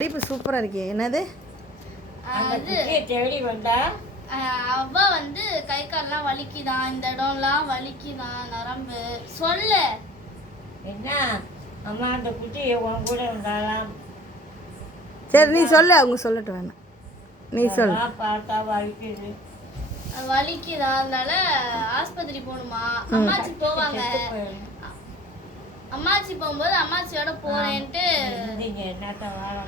படிப்பு சூப்பராக இருக்கே. என்னது தேடி வந்தா அவ வந்து கை கால்லாம் வலிக்குதான், இந்த இடம்லாம் வலிக்குதான், நரம்பு சொல்லு. என்ன அம்மா அந்த குட்டி உன் கூட இருந்தாலாம். சரி நீ சொல்லு, அவங்க சொல்லட்டும் வேணாம், நீ சொல்லு. பார்த்தா வலிக்குது, வலிக்குதா, அதனால ஆஸ்பத்திரி போகணுமா. அம்மாச்சி போவாங்க, அம்மாச்சி போகும்போது அம்மாச்சியோட போறேன்ட்டு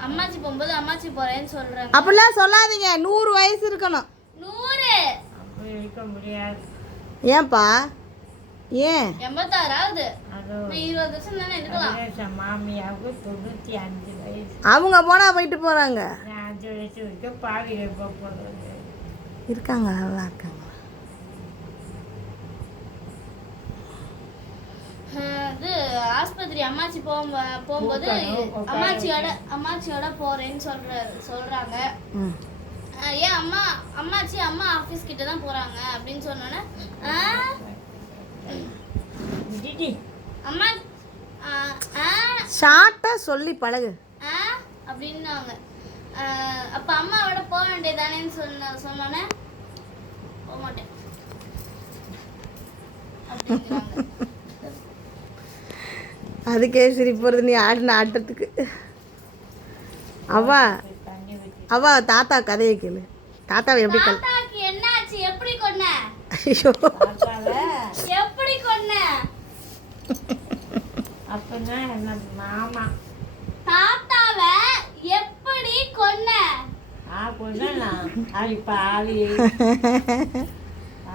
அம்மாச்சி போகும்போது அம்மாச்சி போறேன்னு சொல்றாங்க. அப்படிலாம் சொல்லாதீங்க, 100 வயசு இருக்கணும். 100 அப்படி இருக்க முடியாது. ஏன்பா? ஏன் 86ஆவது? 20 வருஷம் தானே இருக்கலாம். மாமியாவுக்கு 95 வயசு. அவங்க போனா போயிட்டு போறாங்க. 5 வயசு வரைக்கும் பாதியில போகிறது இருக்காங்க, நல்லா இருக்காங்க. இது ஆஸ்பத்திரி அம்மாச்சி போகும்போது அம்மாச்சியோட போறேன்னு சொல்றாங்க. ஏன் அம்மா ஆபீஸ் கிட்ட தான் போறாங்க அப்படின்னு சொன்னோன்னே அம்மா ஷார்ட்டா சொல்லி பழகு அப்படின்னாங்க. அப்ப அம்மாவோட போக வேண்டியதானேன்னு சொன்னோன்னே போக மாட்டேன் அப்படிங்கிறாங்க. அதுக்கே சிரிப்பு வருது நீ ஆடின ஆட்டத்துக்கு. அவ தாத்தா கதையை கேளு. தாத்தாவை எப்படி தாத்தாக்கு என்னாச்சு, எப்படி கொன்ன? ஐயோ எப்படி கொன்ன? அப்பனா என்ன மாமா தாத்தாவை எப்படி கொன்ன? கொல்லலாம். அது பாவி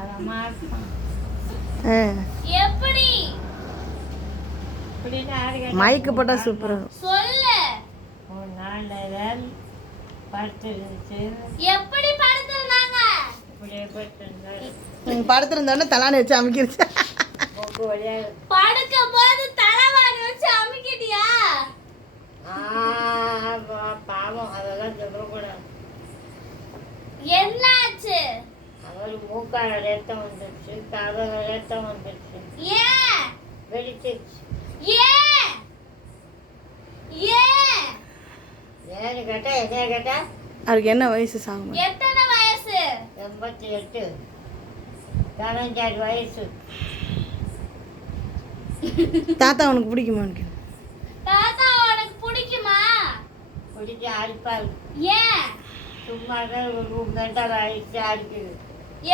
அதமா எப்படி? மைக்கு போட்டா சூப்பரா சொல்லு. ஒரு நாள் படுத்துருந்துச்சு. எப்படி படுத்திருந்தாங்க? இப்படியே படுத்திருந்தாரு. படுத்திருந்தோடனே தலானி வச்சு அமுக்கிருச்சு. படுக்கும் போது தலைவாணி வச்சு அமுக்கிட்டியா? பாவம், அதெல்லாம் சொல்லக்கூடாது. என்னாச்சு? அவரு மூக்கால ரத்தம் வந்துருச்சு, கவல ரத்தம் வந்துருச்சு. ஏன் வெடிச்சிருச்சு. ஏன் ஏன் ஏன்னு கேட்டா என்ன கேட்டா அவருக்கு என்ன வயசு சாகும்? எத்தனை வயசு? 88. 95 வயசு. தாத்தா உனக்கு பிடிக்குமான்னு? தாத்தா உனக்கு பிடிக்குமா? பிடிச்சி அடிப்பாரு. ஏன்? சும்மா தான் ஒரு மெண்டல் அடிச்சு அடிக்குது.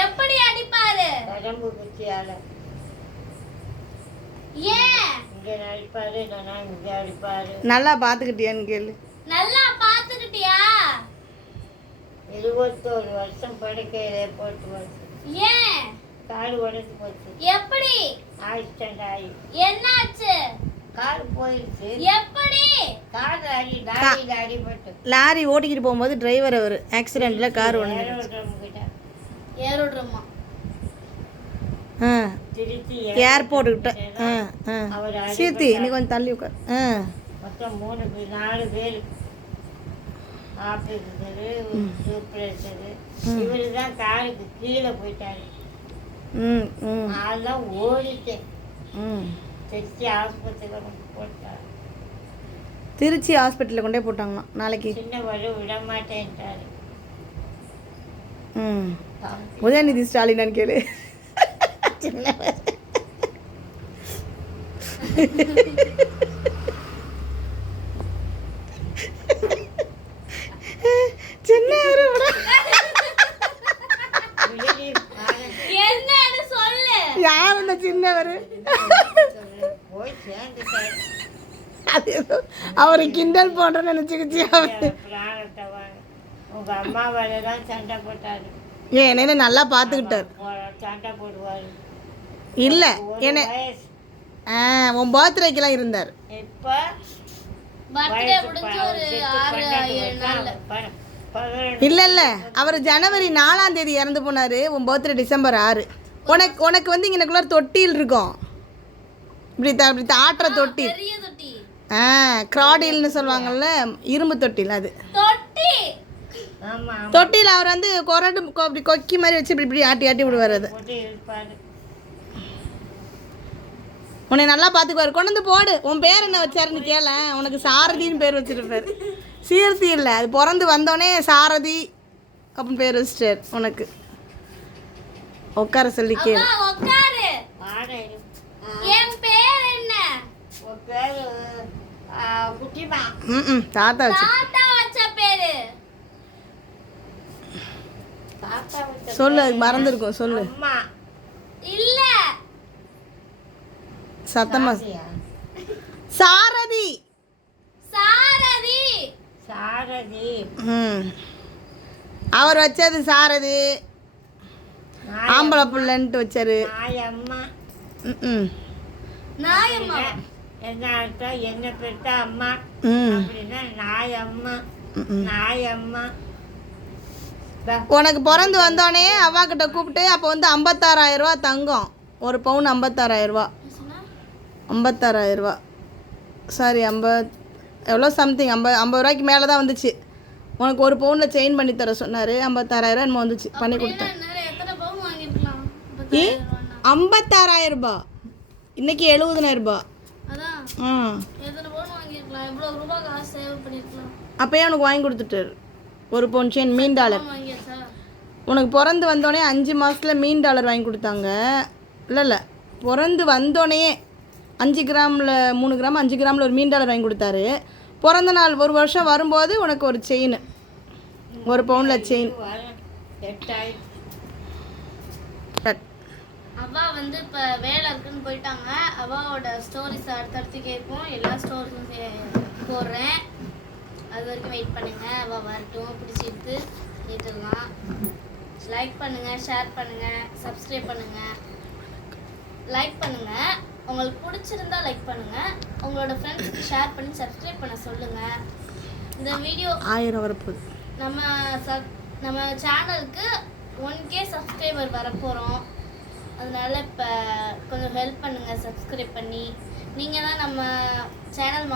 எப்படி அடிப்பாரு? உடம்பு குச்சியால. ஏன்? இங்க அடிப்பாரு, இல்லைன்னா இங்க அடிப்பாரு. நல்லா பாத்துக்கிட்டியான்னு கேளு. நல்லா பாத்துக்கிட்டியா? 21 வருஷம் படுக்கையில போட்டு வருஷம். ஏன்? கால் உடச்சு போச்சு. எப்படி? ஆக்சிடென்ட் ஆகி. என்னாச்சு? கால் போயிடுச்சு. எப்படி? கால் லாரியில அடிபட்டு. லாரி ஓட்டிக்கிட்டு போகும்போது டிரைவர் அவர் ஆக்சிடென்ட்ல கார் ஒன்று ஏரோட்ரமா திருச்சி ஏர்போர்ட் கிட்ட. சீர்த்தி நீ கொஞ்சம் தள்ளி உட்கார். மொத்தம் 4 பேர் ஆபீசரு, சூப்பர்வைசரு. இவரு தான் காருக்கு கீழே போயிட்டாரு. அதெல்லாம் ஓடிட்டேன். திருச்சி ஆஸ்பத்திரியில் கொண்டு போட்டாரு. திருச்சி ஹாஸ்பிட்டலில் கொண்டே போட்டாங்களாம். நாளைக்கு சின்ன வழி விட மாட்டேன்ட்டாரு. உதயநிதி ஸ்டாலினான்னு கேளு. சின்ன என்னன்னு சொல்லு. யார் இந்த சின்னவர்? போய் சேர்ந்துட்டாரு. அவரு கிண்டல் போன்றன்னு நினைச்சுக்கிச்சு. உங்க அம்மா தான் சண்டை போட்டாரு. ஏன் என்ன நல்லா பார்த்துக்கிட்டார். சண்டை போடுவாரு. இல்ல என்ன உன் பர்த்டேக்கெல்லாம் இருந்தார். இப்ப பர்த்டே முடிஞ்சு ஒரு 6-7 நாள்ல. இல்ல அவர் ஜனவரி 4ஆம் தேதி இறந்து போனாரு. உன் பர்த்டே டிசம்பர் 6. உனக்கு வந்து இங்கனக்குள்ள தொட்டில் இருக்கும். இப்படி ஆட்டுற தொட்டில். பெரிய தொட்டி. கிராடில்னு சொல்லுவாங்கல்ல, இரும்பு தொட்டில். அது தொட்டி. தொட்டில் அவர் வந்து அப்படி கொக்கி மாதிரி வச்சு இப்படி ஆட்டி ஆட்டி விடுவார். அது உன்னை நல்லா பார்த்துக்குவார். கொண்டு வந்து போடு. உன் பேர் என்ன வச்சாருன்னு கேள. உனக்கு சாரதின்னு பேர் வச்சிருப்பாரு. சீர்த்தி இல்லை, அது பிறந்து வந்தோடனே சாரதி அப்படின்னு பேர் வச்சிட்டார் உனக்கு. உட்கார சொல்லி கேளு. அம்மா உட்காரு. வாடகை என் பேர் என்ன? உன் பேரு குட்டிமா. ம் தாத்தா வச்சு தாத்தா வச்ச பேரு. தாத்தா வச்ச சொல்லு, அது மறந்துருக்கும் சொல்லு. அம்மா. இல்ல சத்தமா சாரதியா? சாரதி. சாரதி. சாரதி. ம் அவர் வச்சது சாரதி, ஆம்பளை புள்ளன்ட்டு வச்சாரு. நாயம்மா. ம் நாயம்மா. என்ன அர்த்தம்? என்ன பெற்ற அம்மா ம் அப்படின்னா நாயம்மா. ம். நாயம்மா. உனக்கு பிறந்து வந்தோடனே அவ்வா கிட்ட கூப்பிட்டு அப்போ வந்து 56,000 ரூபா தங்கம். ஒரு பவுன் 56,000 ரூபா. 56,000 ரூபா. சாரி, எவ்வளோ சம்திங் 50 ரூபாய்க்கு மேலே தான் வந்துச்சு. உனக்கு ஒரு பவுனில் செயின் பண்ணி தர சொன்னார். 56,000 என்னமோ வந்துச்சு, பண்ணி கொடுத்தேன். எத்தனை பவுன் வாங்கிருக்கலாம்? ஏ 56,000 ரூபா, இன்னைக்கு 70,000 ரூபா. அதான் ம் எத்தனை பவுன் வாங்கிருக்கலாம்? எவ்வளவு ரூபாய் காசு சேவ் பண்ணிருக்கலாம்? அப்போயே உனக்கு வாங்கி கொடுத்துட்டாரு ஒரு பவுன் செயின் மீன் டாலர். வாங்கியாச்சா? உனக்கு பிறந்து வந்தோடனே 5 மாதத்தில் மீன் டாலர் வாங்கி கொடுத்தாங்க. இல்லை பிறந்து வந்தோடனே 5 கிராமில் 3 கிராம் 5 கிராமில் ஒரு மீன் டாலர் வாங்கி கொடுத்தாரு. பிறந்த நாள் ஒரு வருஷம் வரும்போது உனக்கு ஒரு செயின், ஒரு பவுனில் செயின். அவா வந்து இப்போ வேலை இருக்குன்னு போயிட்டாங்க. அவாவோட ஸ்டோரிஸ் அடுத்தடுத்து கேட்போம். எல்லா ஸ்டோரிஸும் போடுறேன். அது வரைக்கும் வெயிட் பண்ணுங்க. அவா வரட்டும், பிடிச்சிட்டு கேட்டுடலாம். லைக் பண்ணுங்க, ஷேர் பண்ணுங்க, சப்ஸ்கிரைப் பண்ணுங்க. லைக் பண்ணுங்க, உங்களுக்கு பிடிச்சிருந்தா லைக் பண்ணுங்க. உங்களோட ஃப்ரெண்ட்ஸுக்கு ஷேர் பண்ணி சப்ஸ்கிரைப் பண்ண சொல்லுங்க. இந்த வீடியோ 1000 வரப்போகுது. நம்ம சேனலுக்கு 1K சப்ஸ்கிரைபர் வரப்போகிறோம். அதனால இப்போ கொஞ்சம் ஹெல்ப் பண்ணுங்கள் சப்ஸ்கிரைப் பண்ணி. நீங்கள் தான் நம்ம சேனல்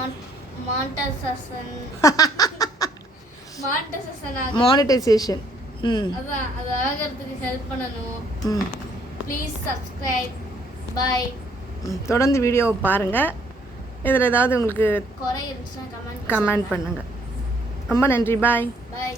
மானிட்டைசேஷன். ம் அதான் அது ஆகிறதுக்கு ஹெல்ப் பண்ணணும். ம் ப்ளீஸ் சப்ஸ்கிரைப். பாய். தொடர்ந்து வீடியோவை பாருங்கள். இதில் ஏதாவது உங்களுக்கு குறை இருந்துச்சுன்னா கமெண்ட் கமெண்ட் பண்ணுங்கள். ரொம்ப நன்றி. பாய். பாய்.